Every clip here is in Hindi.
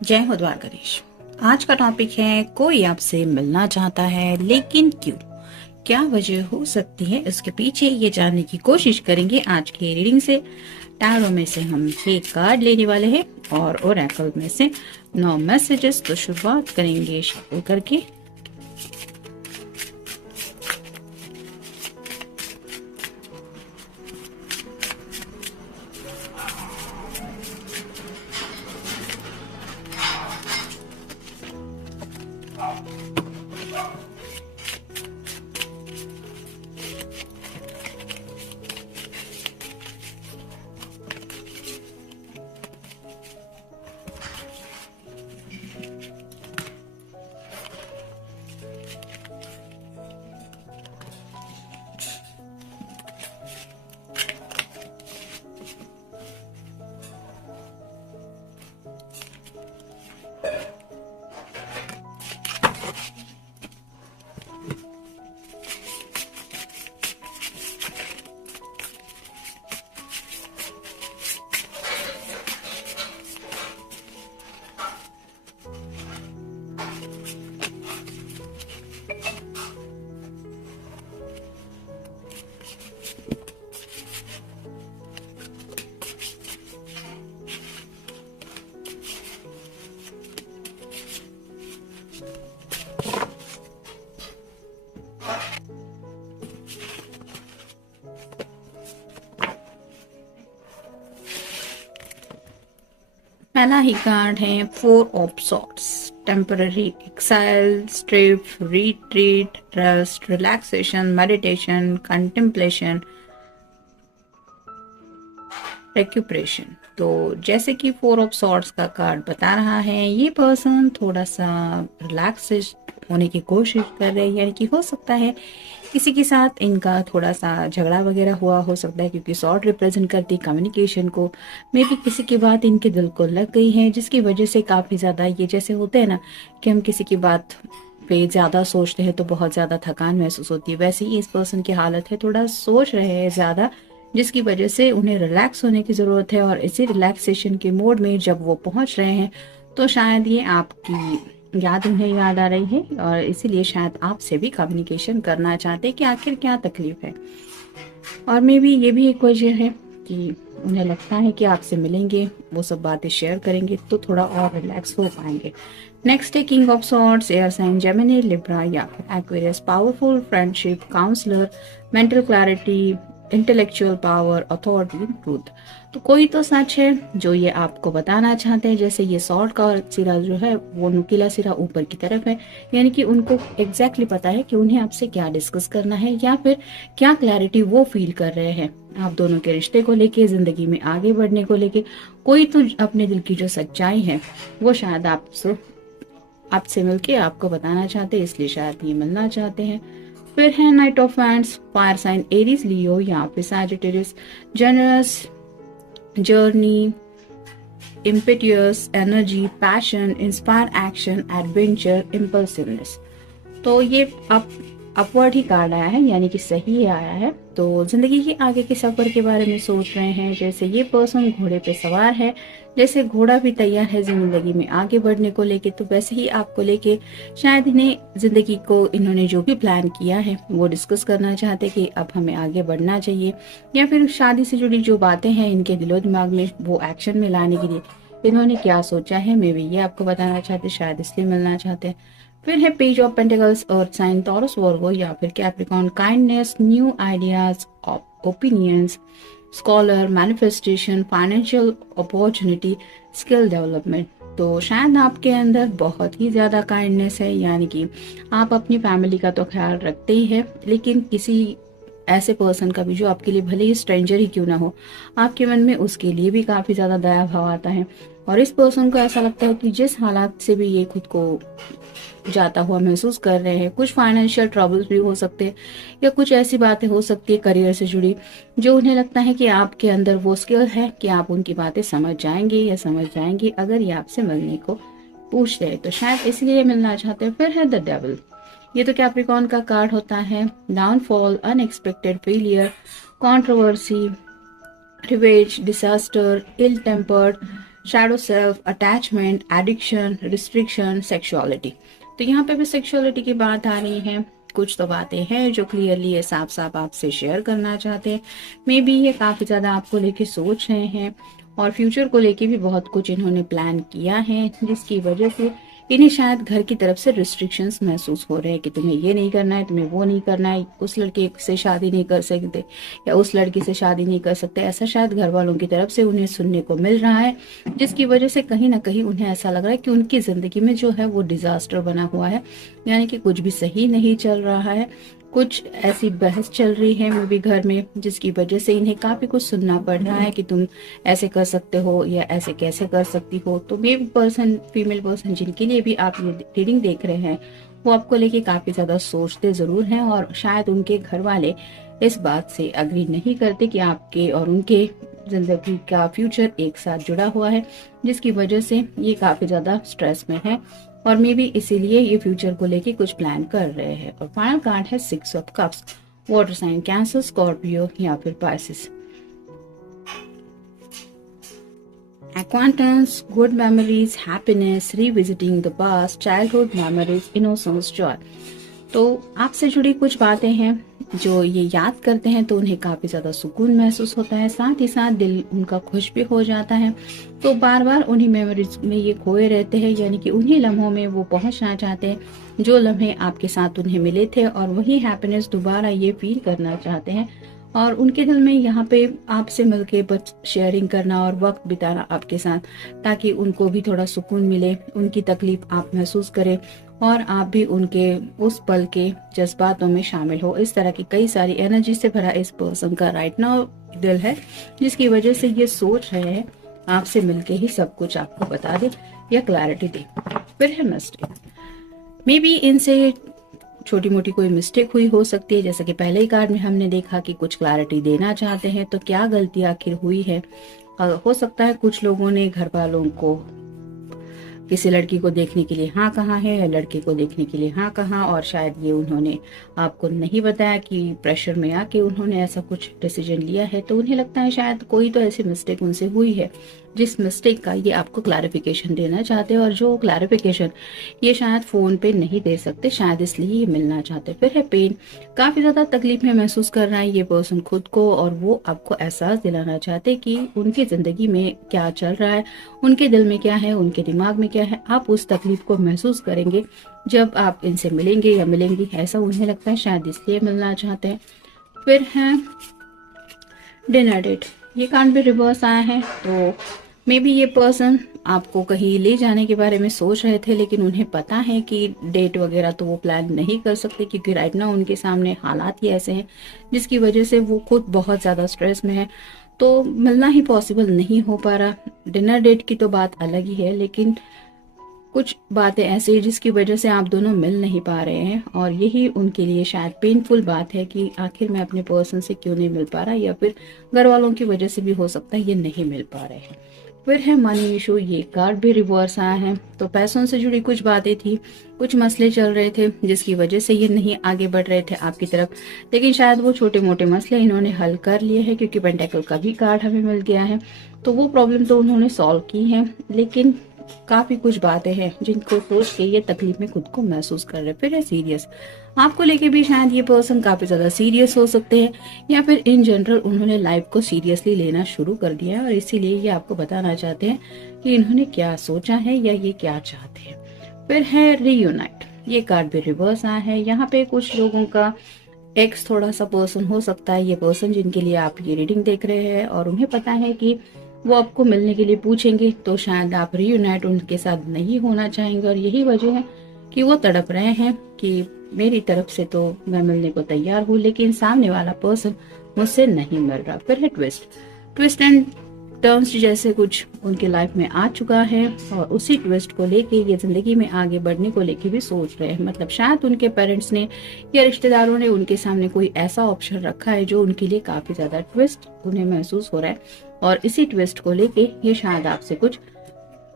जय हो द्वारकाधीश। आज का टॉपिक है कोई आपसे मिलना चाहता है लेकिन क्यों, क्या वजह हो सकती है इसके पीछे, ये जानने की कोशिश करेंगे आज की रीडिंग से। टैरो में से हम 6 कार्ड लेने वाले हैं और ओरेकल में से 9 मैसेजेस। तो शुरुआत करेंगे शफल करके। पहला ही कार्ड है 4 of swords. Temporary exile, strip, retreat, rest, relaxation, meditation, contemplation, recuperation. तो जैसे कि 4 ऑफ सॉर्ड्स का कार्ड बता रहा है, ये पर्सन थोड़ा सा रिलैक्स होने की कोशिश कर रहे हैं, यानी कि हो सकता है किसी के साथ इनका थोड़ा सा झगड़ा वगैरह हुआ हो सकता है, क्योंकि सॉर्ड रिप्रेजेंट करती कम्युनिकेशन को। मे भी किसी की बात इनके दिल को लग गई है, जिसकी वजह से काफ़ी ज़्यादा ये जैसे होते हैं ना कि हम किसी की बात पे ज़्यादा सोचते हैं तो बहुत ज़्यादा थकान महसूस होती है, वैसे ही इस पर्सन की हालत है, थोड़ा सोच रहे हैं ज़्यादा, जिसकी वजह से उन्हें रिलैक्स होने की ज़रूरत है। और इसी रिलैक्सेशन के मोड में जब वो पहुंच रहे हैं तो शायद ये आपकी याद उन्हें याद आ रही है और इसीलिए शायद आपसे भी कम्युनिकेशन करना चाहते हैं कि आखिर क्या तकलीफ है। और मे बी ये भी एक वजह है कि उन्हें लगता है कि आपसे मिलेंगे, वो सब बातें शेयर करेंगे तो थोड़ा और रिलैक्स हो पाएंगे। नेक्स्ट है king of swords, air sign Gemini, Libra या फिर Aquarius. Powerful friendship, counsellor, mental clarity, intellectual power, authority, truth. तो कोई तो सच है जो ये आपको बताना चाहते हैं। जैसे ये सॉर्ड का सिरा जो है वो नुकीला सिरा ऊपर की तरफ है, यानी कि उनको एग्जैक्टली पता है कि उन्हें आपसे क्या डिस्कस करना है या फिर क्या क्लैरिटी वो फील कर रहे हैं आप दोनों के रिश्ते को लेके, जिंदगी में आगे बढ़ने को लेके। कोई तो अपने दिल की जो सच्चाई है वो शायद आपसे मिलके आपको बताना चाहते हैं, इसलिए शायद ये मिलना चाहते हैं। फिर है knight of wands, fire sign Aries, Leo या फिर Sagittarius. Generous, journey, impetuous energy, passion, inspire action, adventure, impulsiveness. तो ये अपवर्ड ही कार्ड आया है, यानी कि सही आया है। तो जिंदगी के आगे के सफर के बारे में सोच रहे हैं। जैसे ये पर्सन घोड़े पे सवार है, जैसे घोड़ा भी तैयार है जिंदगी में आगे बढ़ने को लेके, तो वैसे ही आपको लेके शायद इन्हें जिंदगी को इन्होंने जो भी प्लान किया है वो डिस्कस करना चाहते कि अब हमें आगे बढ़ना चाहिए, या फिर शादी से जुड़ी जो बातें हैं इनके दिलो दिमाग में वो एक्शन में लाने के लिए इन्होंने क्या सोचा है, मे बी ये आपको बताना चाहते, शायद इसलिए मिलना चाहते हैं। फिर है page of pentacles, earth sign, Taurus, Virgo या फिर Capricorn. Kindness, new ideas, opinions, scholar, manifestation, financial opportunity, skill development. तो शायद आपके अंदर बहुत ही ज़्यादा काइंडनेस है, यानी कि आप अपनी फैमिली का तो ख्याल रखते ही है, लेकिन किसी ऐसे पर्सन का भी जो आपके लिए भले ही स्ट्रेंजर ही क्यों ना हो, आपके मन में उसके लिए भी काफ़ी ज़्यादा दया भाव आता है। और इस पर्सन को ऐसा लगता है कि जिस हालात से भी ये खुद को जाता हुआ महसूस कर रहे हैं, कुछ फाइनेंशियल ट्रबल्स भी हो सकते हैं या कुछ ऐसी बातें हो सकती है करियर से जुड़ी, जो उन्हें लगता है कि आपके अंदर वो स्किल है कि आप उनकी बातें समझ जाएंगे या समझ जाएंगे अगर ये आपसे मिलने को पूछते हैं, तो शायद इसलिए मिलना चाहते हैं। फिर है द डेविल, ये तो कैप्रिकॉर्न का कार्ड होता है। Downfall, unexpected failure, controversy, revenge, disaster, ill tempered, shadow self, attachment, addiction, restriction, sexuality. तो यहाँ पे भी सेक्सुअलिटी की बात आ रही है। कुछ तो बातें हैं जो क्लियरली ये साफ साफ आपसे शेयर करना चाहते हैं। मे बी ये काफी ज्यादा आपको लेके सोच रहे हैं और फ्यूचर को लेके भी बहुत कुछ इन्होंने प्लान किया है, जिसकी वजह से इन्हें शायद घर की तरफ से रिस्ट्रिक्शंस महसूस हो रहे हैं कि तुम्हें ये नहीं करना है, तुम्हें वो नहीं करना है, उस लड़के से शादी नहीं कर सकते या उस लड़की से शादी नहीं कर सकते। ऐसा शायद घर वालों की तरफ से उन्हें सुनने को मिल रहा है, जिसकी वजह से कहीं ना कहीं उन्हें ऐसा लग रहा है कि उनकी जिंदगी में जो है वो डिजास्टर बना हुआ है, यानी कि कुछ भी सही नहीं चल रहा है। कुछ ऐसी बहस चल रही है वो भी घर में, जिसकी वजह से इन्हें काफी कुछ सुनना पड़ रहा है कि तुम ऐसे कर सकते हो या ऐसे कैसे कर सकती हो। तो मे पर्सन, फीमेल पर्सन जिनके लिए भी आप ये रीडिंग देख रहे हैं, वो आपको लेके काफी ज्यादा सोचते जरूर हैं और शायद उनके घर वाले इस बात से अग्री नहीं करते कि आपके और उनके जिंदगी का फ्यूचर एक साथ जुड़ा हुआ है, जिसकी वजह से ये काफी ज्यादा स्ट्रेस में है और मे बी इसीलिए ये फ्यूचर को लेके कुछ प्लान कर रहे हैं। और फाइनल कार्ड है 6 of cups, water sign, Cancer, Scorpio या फिर Pisces. Acquaintance, good memories, happiness, revisiting the past, childhood memories, innocence, joy। तो आपसे जुड़ी कुछ बातें हैं जो ये याद करते हैं तो उन्हें काफी ज्यादा सुकून महसूस होता है, साथ ही साथ दिल उनका खुश भी हो जाता है। तो बार बार उन्हीं मेमोरीज में ये खोए रहते हैं, यानी कि उन्हीं लम्हों में वो पहुंचना चाहते हैं जो लम्हे आपके साथ उन्हें मिले थे और वही हैप्पीनेस दोबारा ये फील करना चाहते हैं। और उनके दिल में यहाँ पे आपसे मिलके बस शेयरिंग करना और वक्त बिताना आपके साथ, ताकि उनको भी थोड़ा सुकून मिले, उनकी तकलीफ आप महसूस करें और आप भी उनके उस पल के जज्बातों में शामिल हो। इस तरह की कई सारी एनर्जी से भरा इस पर्सन का राइट नाउ दिल है, जिसकी वजह से ये सोच रहे हैं आपसे मिलके ही सब कुछ आपको बता दे या क्लैरिटी दे। फिर है मिस्टेक। मे बी इनसे छोटी मोटी कोई मिस्टेक हुई हो सकती है, जैसे कि पहले ही कार्ड में हमने देखा कि कुछ क्लैरिटी देना चाहते हैं। तो क्या गलती आखिर हुई है? हो सकता है कुछ लोगों ने घर वालों को किसी लड़की को देखने के लिए हाँ कहा है या लड़के को देखने के लिए हाँ कहा, और शायद ये उन्होंने आपको नहीं बताया कि प्रेशर में आके उन्होंने ऐसा कुछ डिसीजन लिया है। तो उन्हें लगता है शायद कोई तो ऐसी मिस्टेक उनसे हुई है, जिस मिस्टेक का ये आपको क्लैरिफिकेशन देना चाहते हैं, और जो क्लैरिफिकेशन ये शायद फोन पे नहीं दे सकते, शायद इसलिए ये मिलना चाहते। फिर है पेन। काफी ज्यादा तकलीफ में महसूस कर रहा है ये पर्सन खुद को, और वो आपको एहसास दिलाना चाहते कि उनकी जिंदगी में क्या चल रहा है, उनके दिल में क्या है, उनके दिमाग में क्या है। आप उस तकलीफ को महसूस करेंगे जब आप इनसे मिलेंगे या मिलेंगी, ऐसा उन्हें लगता है, शायद इसलिए मिलना चाहते हैं। फिर है डिनर डेट। ये कार्ड भी रिवर्स आया है, तो मे बी ये पर्सन आपको कहीं ले जाने के बारे में सोच रहे थे, लेकिन उन्हें पता है कि डेट वगैरह तो वो प्लान नहीं कर सकते, क्योंकि राइट नाउ उनके सामने हालात ही ऐसे हैं जिसकी वजह से वो खुद बहुत ज्यादा स्ट्रेस में है। तो मिलना ही पॉसिबल नहीं हो पा रहा। डिनर डेट की तो बात अलग ही है, लेकिन कुछ बातें ऐसी है जिसकी वजह से आप दोनों मिल नहीं पा रहे हैं, और यही उनके लिए शायद पेनफुल बात है कि आखिर मैं अपने पर्सन से क्यों नहीं मिल पा रहा, या फिर घर वालों की वजह से भी हो सकता है ये नहीं मिल पा रहे हैं। फिर है मनी इशू। ये कार्ड भी रिवर्स आया है, तो पैसों से जुड़ी कुछ बातें थी, कुछ मसले चल रहे थे जिसकी वजह से ये नहीं आगे बढ़ रहे थे आपकी तरफ, लेकिन शायद वो छोटे मोटे मसले इन्होंने हल कर लिए हैं, क्योंकि पेंटेकल का भी कार्ड हमें मिल गया है। तो वो प्रॉब्लम तो उन्होंने सॉल्व की है, लेकिन काफी कुछ बातें हैं जिनको सोच के ये तकलीफ में खुद को महसूस कर रहे। फिर है सीरियस। आपको लेके भी शायद ये पर्सन काफी ज्यादा सीरियस हो सकते हैं, या फिर इन जनरल उन्होंने लाइफ को सीरियसली लेना शुरू कर दिया है, और इसीलिए ये आपको बताना चाहते हैं कि इन्होंने क्या सोचा है या ये क्या चाहते हैं। फिर है रीयूनाइट। ये कार्ड भी रिवर्स आया है। यहाँ पे कुछ लोगों का एक्स थोड़ा सा पर्सन हो सकता है, ये पर्सन जिनके लिए आप ये रीडिंग देख रहे हैं, और उन्हें पता है कि वो आपको मिलने के लिए पूछेंगे, तो शायद आप रीयूनाइट उनके साथ नहीं होना चाहेंगे, और यही वजह है कि वो तड़प रहे हैं कि मेरी तरफ से तो मैं मिलने को तैयार हूँ, लेकिन सामने वाला पर्सन मुझसे नहीं मिल रहा। फिर है ट्विस्ट एंड टर्न्स जैसे कुछ उनके लाइफ में आ चुका है, और उसी ट्विस्ट को लेके ये जिंदगी में आगे बढ़ने को लेके भी सोच रहे हैं। मतलब शायद उनके पेरेंट्स ने या रिश्तेदारों ने उनके सामने कोई ऐसा ऑप्शन रखा है जो उनके लिए काफी ज्यादा ट्विस्ट उन्हें महसूस हो रहा है, और इसी ट्विस्ट को लेके ये शायद आपसे कुछ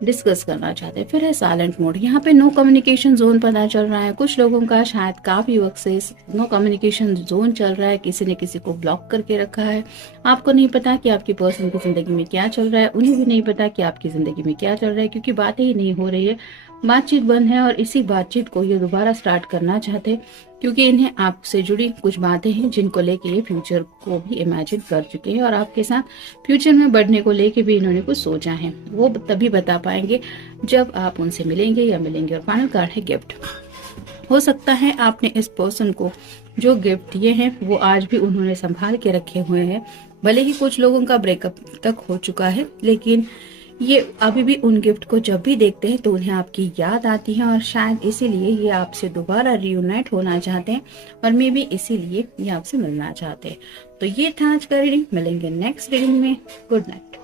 डिस्कस करना चाहते हैं। फिर है साइलेंट मोड, यहाँ पे नो कम्युनिकेशन जोन पता चल रहा है। कुछ लोगों का शायद काफी वक्त से नो कम्युनिकेशन जोन चल रहा है, किसी ने किसी को ब्लॉक करके रखा है। आपको नहीं पता कि आपकी पर्सन की जिंदगी में क्या चल रहा है, उन्हें भी नहीं पता कि आपकी जिंदगी में क्या चल रहा है, क्योंकि बातें ही नहीं हो रही है, बातचीत बंद है। और इसी बातचीत को ये दोबारा स्टार्ट करना चाहते हैं, क्योंकि इन्हें आपसे जुड़ी कुछ बातें हैं जिनको लेके ये फ्यूचर को भी इमेजिन कर चुके हैं, और आपके साथ फ्यूचर में बढ़ने को लेके भी इन्होंने कुछ सोचा है। वो तभी बता पाएंगे जब आप उनसे मिलेंगे या मिलेंगे। और फाइनल कार्ड है गिफ्ट। हो सकता है आपने इस पर्सन को जो गिफ्ट दिए हैं वो आज भी उन्होंने संभाल के रखे हुए हैं। भले ही कुछ लोगों का ब्रेकअप तक हो चुका है, लेकिन ये अभी भी उन गिफ्ट को जब भी देखते हैं तो उन्हें आपकी याद आती है, और शायद इसीलिए ये आपसे दोबारा रियूनाइट होना चाहते हैं, और मे बी इसीलिए ये आपसे मिलना चाहते हैं। तो ये था आज का रीडिंग। मिलेंगे नेक्स्ट रीडिंग में। Good night.